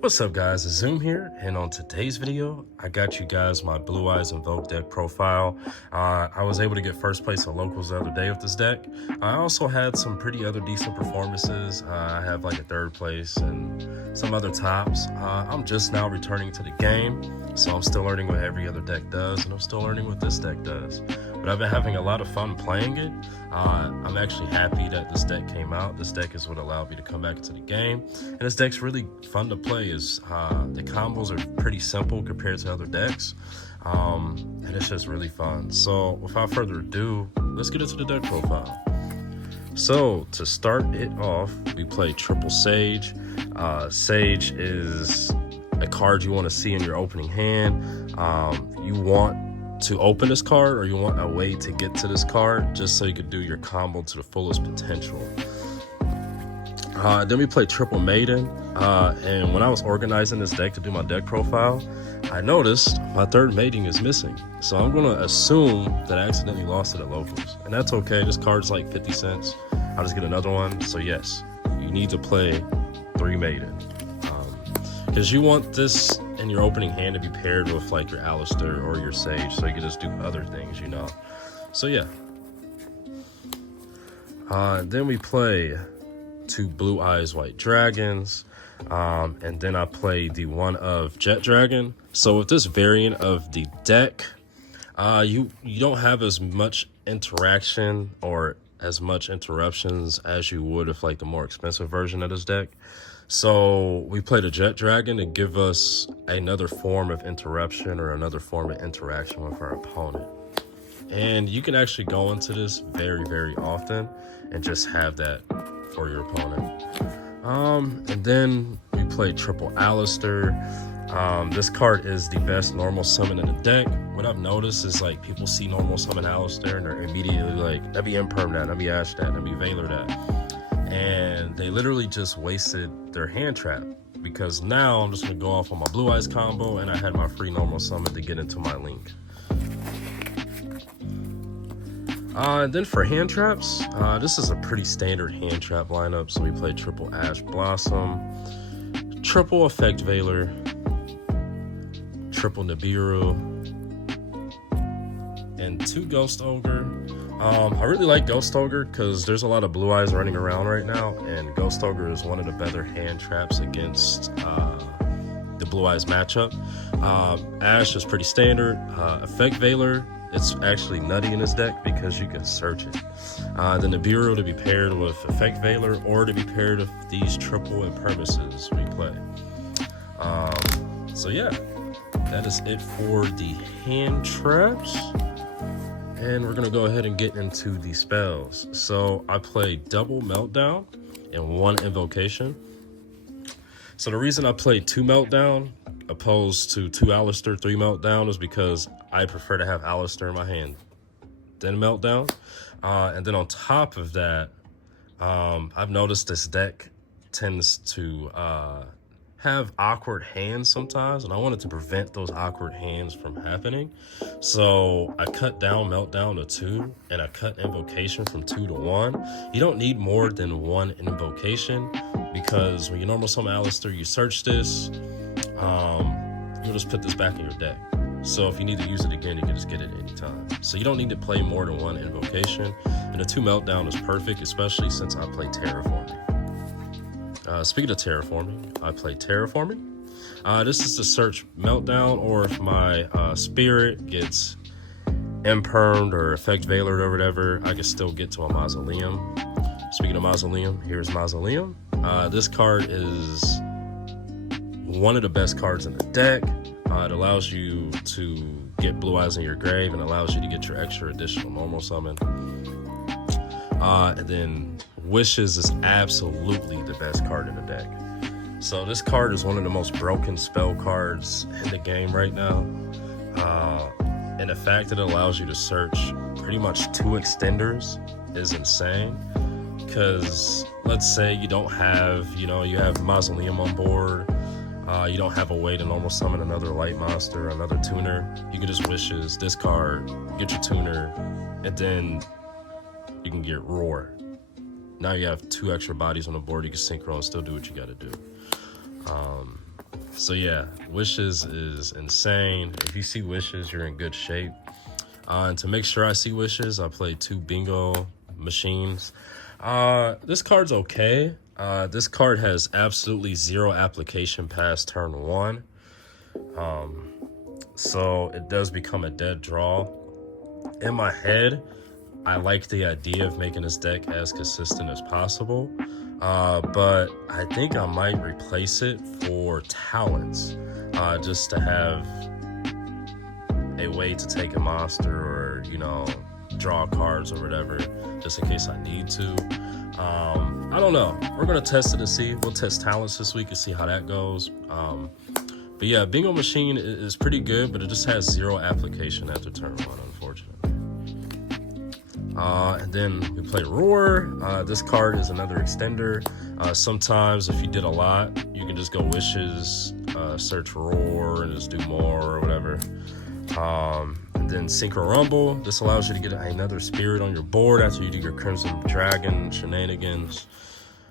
What's up guys, it's Zoom here, and on today's video, I got you guys my Blue Eyes Invoked deck profile. I was able to get first place at locals the other day with this deck. I also had some pretty other decent performances. I have like a third place and some other tops. I'm just now returning to the game, so I'm still learning what every other deck does, and I'm still learning what this deck does. But I've been having a lot of fun playing it. I'm actually happy that this deck came out. This deck is what allowed me to come back into the game, and this deck's really fun to play. The combos are pretty simple compared to other decks, and it's just really fun. So without further ado, let's get into the deck profile. So to start it off, we play Triple Sage. Sage is a card you want to see in your opening hand. You want to open this card, or you want a way to get to this card just so you could do your combo to the fullest potential. Then we play Triple Maiden, and when I was organizing this deck to do my deck profile, I noticed my third mating is missing. So I'm gonna assume that I accidentally lost it at locals, and that's okay. This card's like 50 cents. I'll just get another one. So yes, you need to play 3 maiden, because you want this in your opening hand to be paired with like your Alistair or your Sage, so you can just do other things, you know. So yeah. Then we play 2 Blue Eyes White Dragons, and then I play the one of Jet Dragon. So with this variant of the deck, you don't have as much interaction or as much interruptions as you would with like the more expensive version of this deck. So we play the Jet Dragon to give us another form of interruption or another form of interaction with our opponent. And you can actually go into this very, very often and just have that for your opponent. And then we play Triple Alistair. This card is the best normal summon in the deck. What I've noticed is like people see normal summon Alistair and they're immediately like, let me Imperm that, let me Ash that, let me Veiler that. And they literally just wasted their hand trap, because now I'm just gonna go off on my Blue Eyes combo, and I had my free normal summon to get into my link. And then for hand traps, this is a pretty standard hand trap lineup. So we play Triple Ash Blossom, Triple Effect Veiler, Triple Nibiru, and 2 Ghost Ogre. I really like Ghost Ogre because there's a lot of Blue Eyes running around right now, and Ghost Ogre is one of the better hand traps against the Blue Eyes matchup. Ash is pretty standard. Effect Veiler, it's actually nutty in this deck because you can search it. The Nibiru to be paired with Effect Veiler, or to be paired with these triple Impermanences we play. So yeah, that is it for the hand traps. And we're gonna go ahead and get into the spells. So I play double Meltdown and 1 Invocation. So the reason I play 2 Meltdown opposed to 2 Alistair, 3 Meltdown is because I prefer to have Alistair in my hand than Meltdown. And then on top of that, I've noticed this deck tends to have awkward hands sometimes, and I wanted to prevent those awkward hands from happening. So I cut down Meltdown to 2, and I cut Invocation from 2 to 1. You don't need more than 1 Invocation, because when you normal summon Alistair, you search this, you'll just put this back in your deck. So if you need to use it again, you can just get it anytime. So you don't need to play more than 1 Invocation, and the 2 Meltdown is perfect, especially since I play Terraforming. Speaking of Terraforming, I play Terraforming. This is to search Meltdown, or if my Spirit gets Impermed or Effect Veilered or whatever, I can still get to a Mausoleum. Speaking of Mausoleum, here's Mausoleum. This card is one of the best cards in the deck. It allows you to get Blue Eyes in your grave, and allows you to get your extra additional normal summon. And then Wishes is absolutely the best card in the deck. So this card is one of the most broken spell cards in the game right now. And the fact that it allows you to search pretty much 2 extenders is insane. Because let's say you don't have, you have Mausoleum on board. You don't have a way to normal summon another light monster, another tuner. You can just Wishes, discard, get your tuner, and then you can get Roar. Now you have 2 extra bodies on the board. You can synchro and still do what you got to do. So yeah, Wishes is insane. If you see Wishes, you're in good shape. And to make sure I see Wishes, I play 2 bingo machines. This card's okay. This card has absolutely 0 application past turn 1. So it does become a dead draw. In my head, I like the idea of making this deck as consistent as possible. But I think I might replace it for talents, just to have a way to take a monster or, you know, draw cards or whatever, just in case I need to. I don't know. We're going to test it and see. We'll test talents this week and see how that goes. But yeah, Bingo Machine is pretty good, but it just has 0 application after turn 1, unfortunately. And then we play Roar. This card is another extender. Sometimes if you did a lot, you can just go Wishes, search Roar, and just do more or whatever. And then Synchro Rumble. This allows you to get another spirit on your board after you do your Crimson Dragon shenanigans.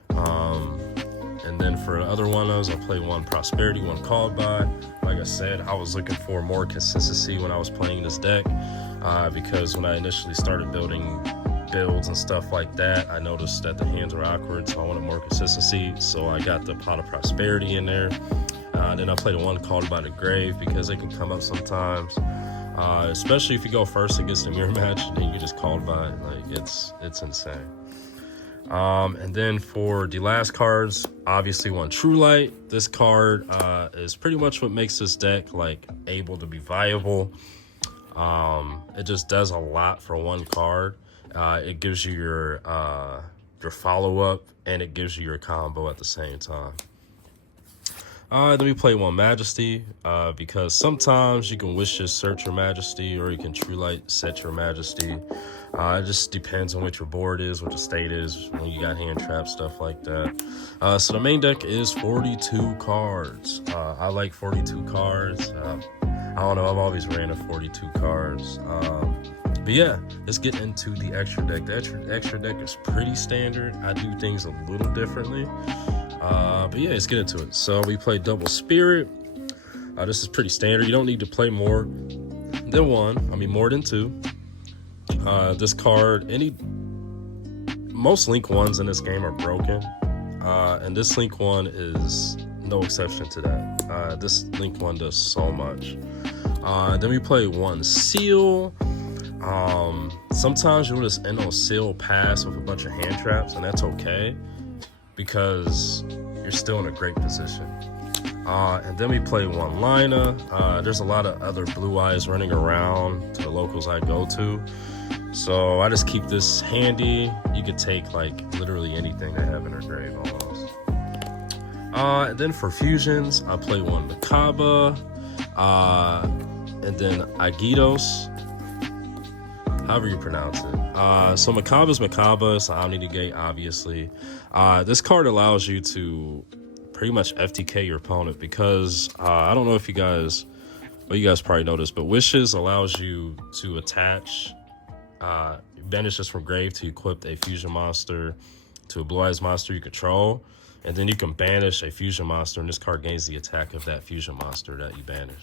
And then for other one-ofs, I'll play 1 Prosperity, 1 Called By. Like I said, I was looking for more consistency when I was playing this deck, because when I initially started building builds and stuff like that, I noticed that the hands were awkward, so I wanted more consistency. So I got the Pot of Prosperity in there. Then I played a 1 Called By the Grave because they can come up sometimes, especially if you go first against a mirror match and then you just Called By. Like, it's insane. And then for the last cards, obviously 1 True Light. This card is pretty much what makes this deck like able to be viable. It just does a lot for 1 card. It gives you your follow-up, and it gives you your combo at the same time. Then we play 1 Majesty, because sometimes you can Wishes search your Majesty, or you can True Light set your Majesty. It just depends on what your board is, what the state is, when you got hand traps, stuff like that. So the main deck is 42 cards. I like 42 cards. I don't know, I've always ran a 42 cards. But yeah, let's get into the extra deck. The extra deck is pretty standard. I do things a little differently. But yeah, let's get into it. So we play Double Spirit. This is pretty standard. You don't need to play more than 1. I mean, more than 2. This card, most Link 1s in this game are broken. And this Link 1 is no exception to that. This Link 1 does so much. Then we play 1 Seal. Sometimes you'll just end on Seal pass with a bunch of hand traps, and that's okay, because you're still in a great position. And then we play 1 Lina. There's a lot of other Blue Eyes running around to the locals I go to, so I just keep this handy. You could take like literally anything they have in their grave almost. And then for fusions, I play 1 Makaba, and then Agitos, however you pronounce it. So Makaba's Makaba, it's an Omni Negate, obviously. This card allows you to pretty much FTK your opponent, because I don't know if you guys probably know this, but Wishes allows you to attach banishes from grave to equip a fusion monster to a Blue Eyes monster you control, and then you can banish a fusion monster, and this card gains the attack of that fusion monster that you banish.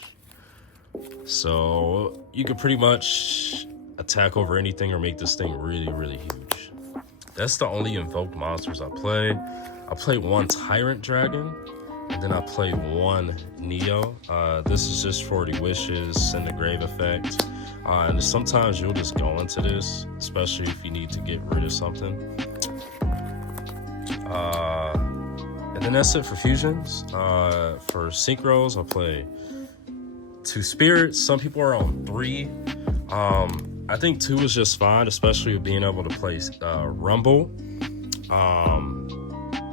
So you can pretty much attack over anything or make this thing really, really huge. That's the only invoked monsters I play. I play 1 Tyrant Dragon, and then I play 1 Neo. This is just for the Wishes and the Grave effect. And sometimes you'll just go into this, especially if you need to get rid of something. And then that's it for fusions. For synchros, I play 2 Spirits. Some people are on 3. I think 2 is just fine, especially with being able to play Rumble.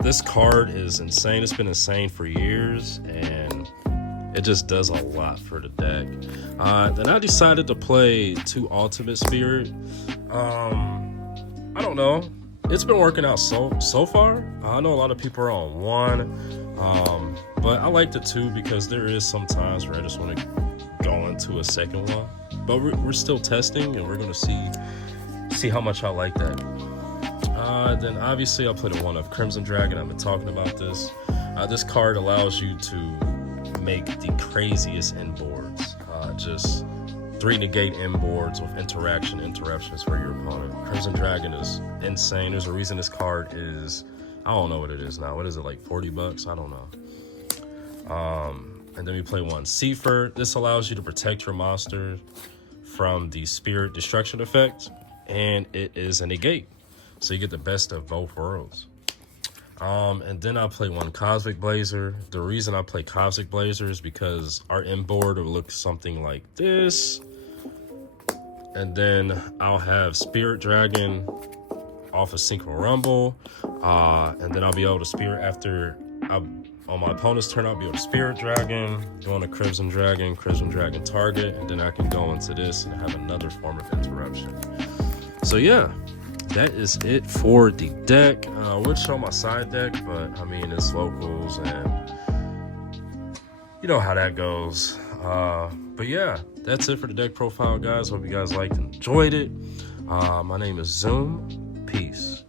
This card is insane. It's been insane for years, and it just does a lot for the deck. Then I decided to play 2 Ultimate Spirit. I don't know. It's been working out so far. I know a lot of people are on 1, but I like the 2 because there is some times where I just want to go into a second one. But we're still testing, and we're going to see how much I like that. Then obviously I played a 1 of Crimson Dragon. I've been talking about this. This card allows you to make the craziest inboards. Just 3 negate inboards with interruptions for your opponent. Crimson Dragon is insane. There's a reason this card is, I don't know what it is now. What is it, like 40 bucks? I don't know. And then we play 1 Seafer. This allows you to protect your monster from the Spirit Destruction effect, and it is a negate. So you get the best of both worlds. And then I'll play 1 Cosmic Blazer. The reason I play Cosmic Blazer is because our inboard will look something like this. And then I'll have Spirit Dragon off of Synchro Rumble. And then I'll be able to Spirit after, on my opponent's turn, I'll be able to Spirit Dragon, go on a Crimson Dragon target, and then I can go into this and have another form of interruption. So yeah. That is it for the deck. I would show my side deck, but I mean, it's locals and you know how that goes. But yeah, that's it for the deck profile, guys. Hope you guys liked and enjoyed it. My name is Zoom. Peace.